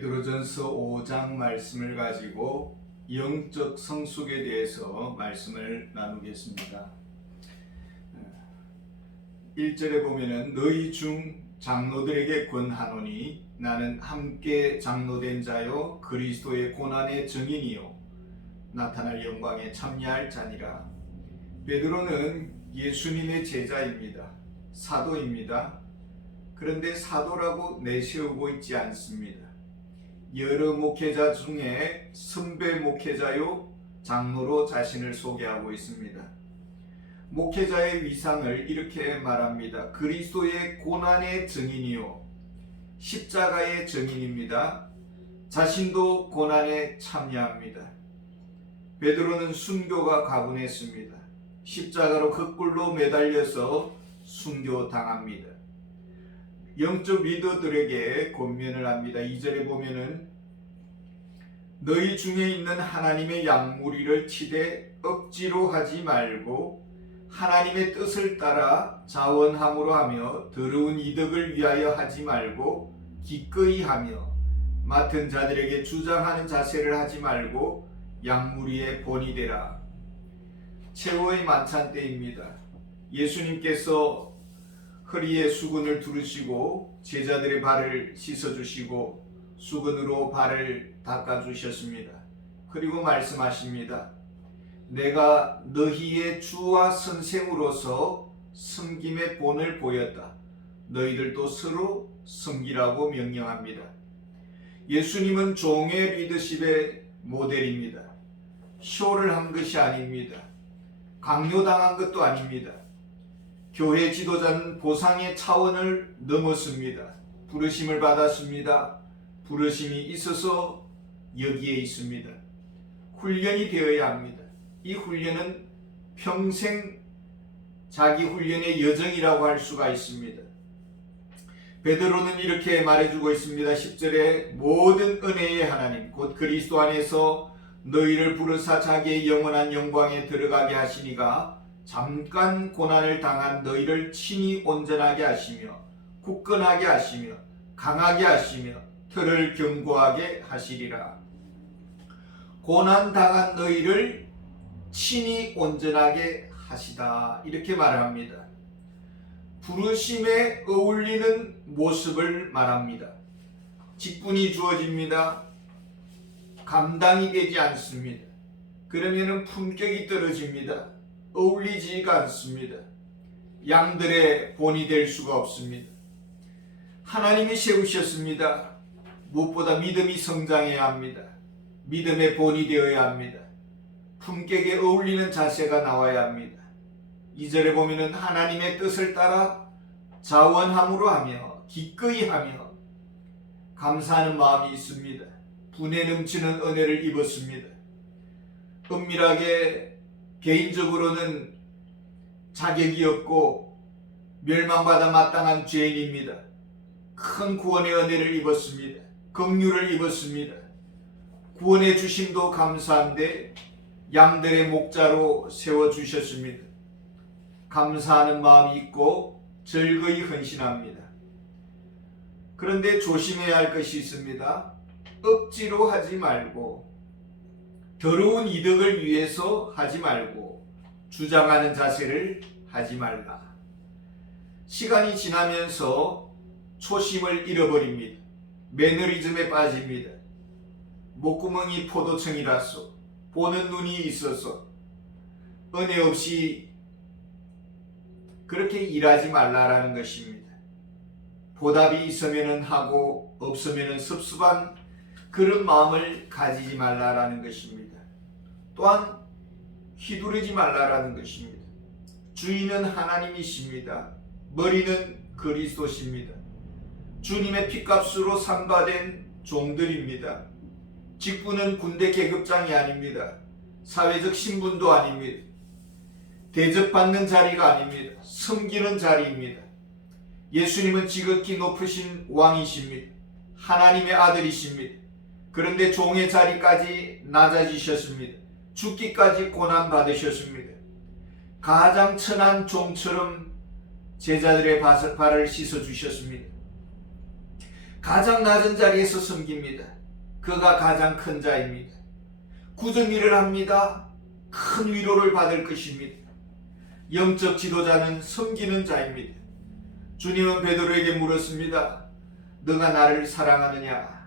베드로전서 5장 말씀을 가지고 영적 성숙에 대해서 말씀을 나누겠습니다. 1절에 보면은 너희 중 장로들에게 권하노니 나는 함께 장로된 자요 그리스도의 고난의 증인이요 나타날 영광에 참여할 자니라. 베드로는 예수님의 제자입니다. 사도입니다. 그런데 사도라고 내세우고 있지 않습니다. 여러 목회자 중에 선배 목회자요 장로로 자신을 소개하고 있습니다. 목회자의 위상을 이렇게 말합니다. 그리스도의 고난의 증인이요 십자가의 증인입니다. 자신도 고난에 참여합니다. 베드로는 순교가 가분했습니다. 십자가로 거꾸로 매달려서 순교당합니다. 영적 리더들에게 권면을 합니다. 2절에 보면은 너희 중에 있는 하나님의 양무리를 치되 억지로 하지 말고 하나님의 뜻을 따라 자원함으로 하며 더러운 이득을 위하여 하지 말고 기꺼이 하며 맡은 자들에게 주장하는 자세를 하지 말고 양무리의 본이 되라. 최후의 만찬 때입니다. 예수님께서 허리에 수건을 두르시고 제자들의 발을 씻어주시고 수건으로 발을 닦아주셨습니다. 그리고 말씀하십니다. 내가 너희의 주와 선생으로서 섬김의 본을 보였다. 너희들도 서로 섬기라고 명령합니다. 예수님은 종의 리더십의 모델입니다. 쇼를 한 것이 아닙니다. 강요당한 것도 아닙니다. 교회 지도자는 보상의 차원을 넘었습니다. 부르심을 받았습니다. 부르심이 있어서 여기에 있습니다. 훈련이 되어야 합니다. 이 훈련은 평생 자기 훈련의 여정이라고 할 수가 있습니다. 베드로는 이렇게 말해주고 있습니다. 10절에 모든 은혜의 하나님 곧 그리스도 안에서 너희를 부르사 자기의 영원한 영광에 들어가게 하시니가 잠깐 고난을 당한 너희를 친히 온전하게 하시며 굳건하게 하시며 강하게 하시며 털을 견고하게 하시리라. 고난 당한 너희를 친히 온전하게 하시다 이렇게 말합니다. 부르심에 어울리는 모습을 말합니다. 직분이 주어집니다. 감당이 되지 않습니다. 그러면 품격이 떨어집니다. 어울리지가 않습니다. 양들의 본이 될 수가 없습니다. 하나님이 세우셨습니다. 무엇보다 믿음이 성장해야 합니다. 믿음의 본이 되어야 합니다. 품격에 어울리는 자세가 나와야 합니다. 2절에 보면은 하나님의 뜻을 따라 자원함으로 하며 기꺼이 하며 감사하는 마음이 있습니다. 분에 넘치는 은혜를 입었습니다. 은밀하게 개인적으로는 자격이 없고 멸망받아 마땅한 죄인입니다. 큰 구원의 은혜를 입었습니다. 긍휼을 입었습니다. 구원의 주심도 감사한데 양들의 목자로 세워주셨습니다. 감사하는 마음이 있고 즐거이 헌신합니다. 그런데 조심해야 할 것이 있습니다. 억지로 하지 말고 더러운 이득을 위해서 하지 말고 주장하는 자세를 하지 말라. 시간이 지나면서 초심을 잃어버립니다. 매너리즘에 빠집니다. 목구멍이 포도청이라서 보는 눈이 있어서 은혜 없이 그렇게 일하지 말라라는 것입니다. 보답이 있으면 하고 없으면 섭섭한 그런 마음을 가지지 말라라는 것입니다. 또한 휘두르지 말라라는 것입니다. 주인은 하나님이십니다. 머리는 그리스도십니다. 주님의 핏값으로 상받은 종들입니다. 직분은 군대 계급장이 아닙니다. 사회적 신분도 아닙니다. 대접받는 자리가 아닙니다. 섬기는 자리입니다. 예수님은 지극히 높으신 왕이십니다. 하나님의 아들이십니다. 그런데 종의 자리까지 낮아지셨습니다. 죽기까지 고난받으셨습니다. 가장 천한 종처럼 제자들의 발을 씻어주셨습니다. 가장 낮은 자리에서 섬깁니다. 그가 가장 큰 자입니다. 굳은 일을 합니다. 큰 위로를 받을 것입니다. 영적 지도자는 섬기는 자입니다. 주님은 베드로에게 물었습니다. 너가 나를 사랑하느냐?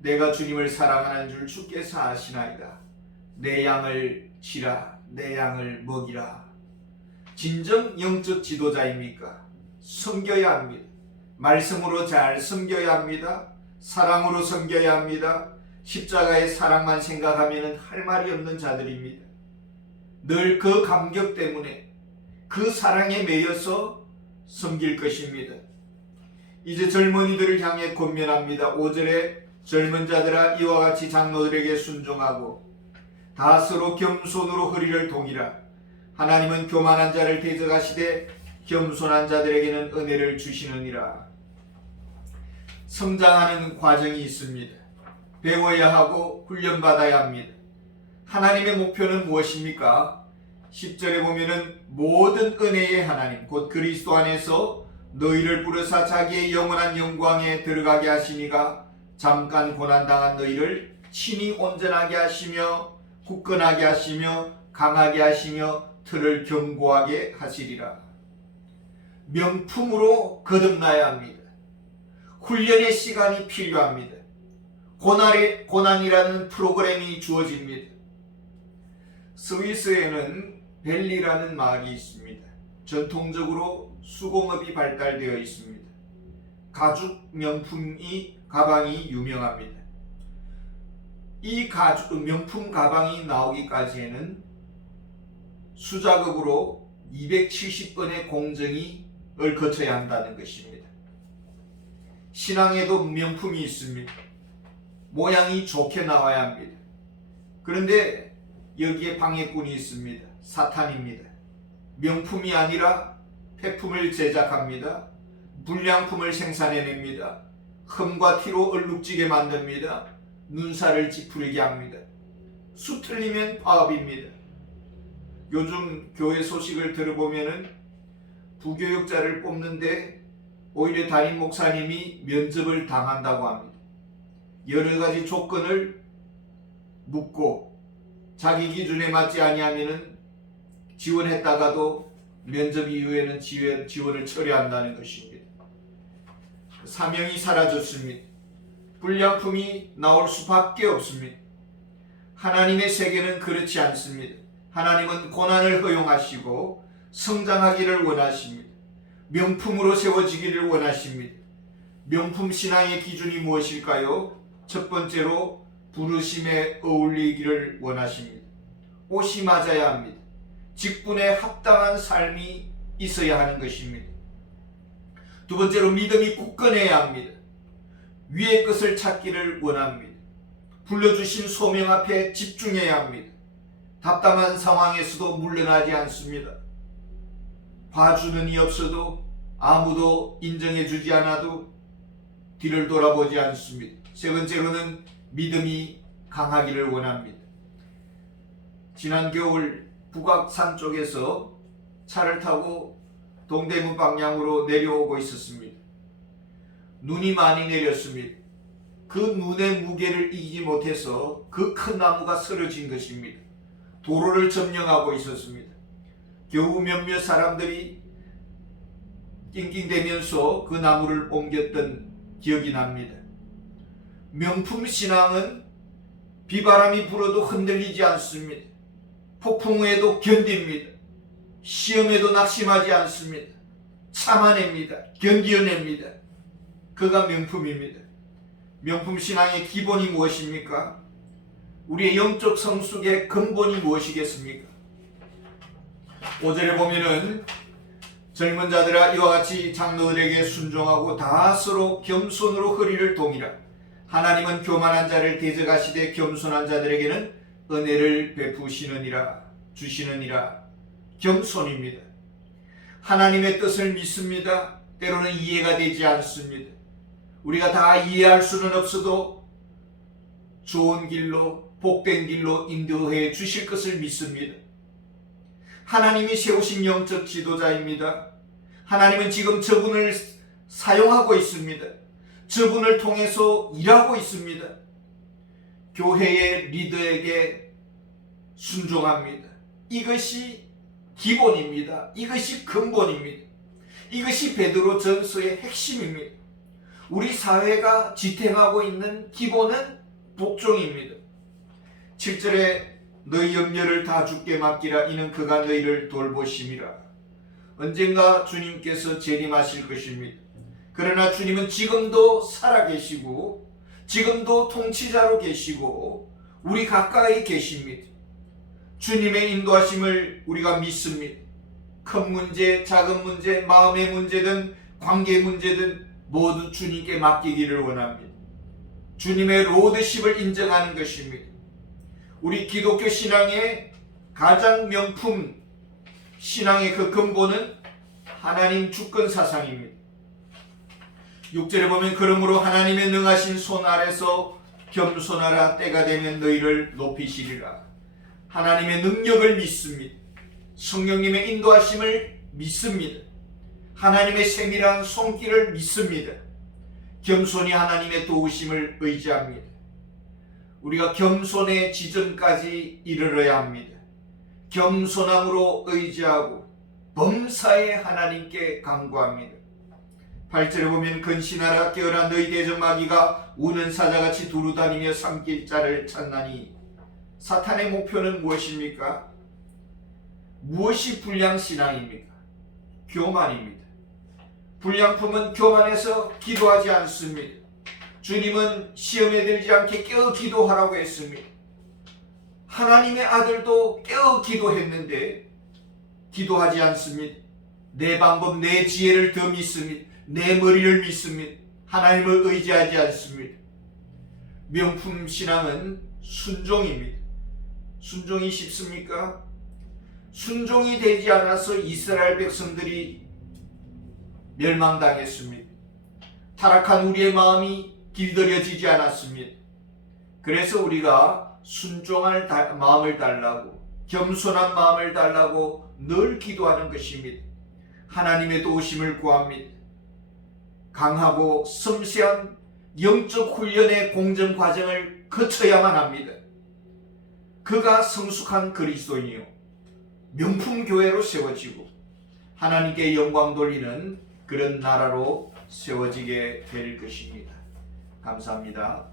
내가 주님을 사랑하는 줄 주께서 아시나이다. 내 양을 치라, 내 양을 먹이라. 진정 영적 지도자입니까? 섬겨야 합니다. 말씀으로 잘 섬겨야 합니다. 사랑으로 섬겨야 합니다. 십자가의 사랑만 생각하면 할 말이 없는 자들입니다. 늘 그 감격 때문에 그 사랑에 매여서 섬길 것입니다. 이제 젊은이들을 향해 권면합니다. 5절에 젊은 자들아 이와 같이 장로들에게 순종하고 다스로 겸손으로 허리를 동이라. 하나님은 교만한 자를 대적하시되 겸손한 자들에게는 은혜를 주시느니라. 성장하는 과정이 있습니다. 배워야 하고 훈련받아야 합니다. 하나님의 목표는 무엇입니까? 10절에 보면은 모든 은혜의 하나님 곧 그리스도 안에서 너희를 부르사 자기의 영원한 영광에 들어가게 하시니가 잠깐 고난당한 너희를 친히 온전하게 하시며 굳건하게 하시며 강하게 하시며 틀을 견고하게 하시리라. 명품으로 거듭나야 합니다. 훈련의 시간이 필요합니다. 고난이라는 프로그램이 주어집니다. 스위스에는 벨리라는 마을이 있습니다. 전통적으로 수공업이 발달되어 있습니다. 가죽 명품이 가방이 유명합니다. 이 가죽 명품 가방이 나오기까지에는 수작업으로 270번의 공정을 거쳐야 한다는 것입니다. 신앙에도 명품이 있습니다. 모양이 좋게 나와야 합니다. 그런데 여기에 방해꾼이 있습니다. 사탄입니다. 명품이 아니라 폐품을 제작합니다. 불량품을 생산해냅니다. 흠과 티로 얼룩지게 만듭니다. 눈살을 찌푸리게 합니다. 수 틀리면 파업입니다. 요즘 교회 소식을 들어보면은 부교육자를 뽑는데 오히려 담임 목사님이 면접을 당한다고 합니다. 여러 가지 조건을 묻고 자기 기준에 맞지 아니하면은 지원했다가도 면접 이후에는 지원을 철회한다는 것입니다. 사명이 사라졌습니다. 불량품이 나올 수밖에 없습니다. 하나님의 세계는 그렇지 않습니다. 하나님은 고난을 허용하시고 성장하기를 원하십니다. 명품으로 세워지기를 원하십니다. 명품 신앙의 기준이 무엇일까요? 첫 번째로 부르심에 어울리기를 원하십니다. 옷이 맞아야 합니다. 직분에 합당한 삶이 있어야 하는 것입니다. 두 번째로 믿음이 굳건해야 합니다. 위의 것을 찾기를 원합니다. 불러주신 소명 앞에 집중해야 합니다. 답답한 상황에서도 물러나지 않습니다. 봐주는 이 없어도 아무도 인정해주지 않아도 뒤를 돌아보지 않습니다. 세 번째로는 믿음이 강하기를 원합니다. 지난 겨울 북악산 쪽에서 차를 타고 동대문 방향으로 내려오고 있었습니다. 눈이 많이 내렸습니다. 그 눈의 무게를 이기지 못해서 그 큰 나무가 쓰러진 것입니다. 도로를 점령하고 있었습니다. 겨우 몇몇 사람들이 낑낑대면서 그 나무를 옮겼던 기억이 납니다. 명품 신앙은 비바람이 불어도 흔들리지 않습니다. 폭풍 후에도 견딥니다. 시험에도 낙심하지 않습니다. 참아냅니다. 견디어냅니다. 그가 명품입니다. 명품 신앙의 기본이 무엇입니까? 우리의 영적 성숙의 근본이 무엇이겠습니까? 5절에 보면은 젊은 자들아 이와 같이 장로들에게 순종하고 다스로 겸손으로 허리를 동이라. 하나님은 교만한 자를 대적하시되 겸손한 자들에게는 은혜를 베푸시느니라 주시느니라. 겸손입니다. 하나님의 뜻을 믿습니다. 때로는 이해가 되지 않습니다. 우리가 다 이해할 수는 없어도 좋은 길로 복된 길로 인도해 주실 것을 믿습니다. 하나님이 세우신 영적 지도자입니다. 하나님은 지금 저분을 사용하고 있습니다. 저분을 통해서 일하고 있습니다. 교회의 리더에게 순종합니다. 이것이 기본입니다. 이것이 근본입니다. 이것이 베드로 전서의 핵심입니다. 우리 사회가 지탱하고 있는 기본은 복종입니다. 7절에 너희 염려를 다 주께 맡기라. 이는 그가 너희를 돌보심이라. 언젠가 주님께서 재림하실 것입니다. 그러나 주님은 지금도 살아계시고 지금도 통치자로 계시고 우리 가까이 계십니다. 주님의 인도하심을 우리가 믿습니다. 큰 문제, 작은 문제, 마음의 문제든 관계 문제든 모두 주님께 맡기기를 원합니다. 주님의 로드십을 인정하는 것입니다. 우리 기독교 신앙의 가장 명품 신앙의 그 근본은 하나님 주권 사상입니다. 6절에 보면 그러므로 하나님의 능하신 손 아래서 겸손하라. 때가 되면 너희를 높이시리라. 하나님의 능력을 믿습니다. 성령님의 인도하심을 믿습니다. 하나님의 세밀한 손길을 믿습니다. 겸손히 하나님의 도우심을 의지합니다. 우리가 겸손의 지점까지 이르러야 합니다. 겸손함으로 의지하고 범사에 하나님께 간구합니다. 8절에 보면 근신하라. 깨어라. 너희 대적마귀가 우는 사자같이 두루다니며 삼킬 자를 찾나니. 사탄의 목표는 무엇입니까? 무엇이 불량신앙입니까? 교만입니다. 불량품은 교만해서 기도하지 않습니다. 주님은 시험에 들지 않게 깨어 기도하라고 했습니다. 하나님의 아들도 깨어 기도했는데 기도하지 않습니다. 내 방법, 내 지혜를 더 믿습니다. 내 머리를 믿습니다. 하나님을 의지하지 않습니다. 명품 신앙은 순종입니다. 순종이 쉽습니까? 순종이 되지 않아서 이스라엘 백성들이 멸망당했습니다. 타락한 우리의 마음이 길들여지지 않았습니다. 그래서 우리가 순종할 마음을 달라고, 겸손한 마음을 달라고 늘 기도하는 것입니다. 하나님의 도우심을 구합니다. 강하고 섬세한 영적 훈련의 공정 과정을 거쳐야만 합니다. 그가 성숙한 그리스도인이요 명품 교회로 세워지고 하나님께 영광 돌리는 그런 나라로 세워지게 될 것입니다. 감사합니다.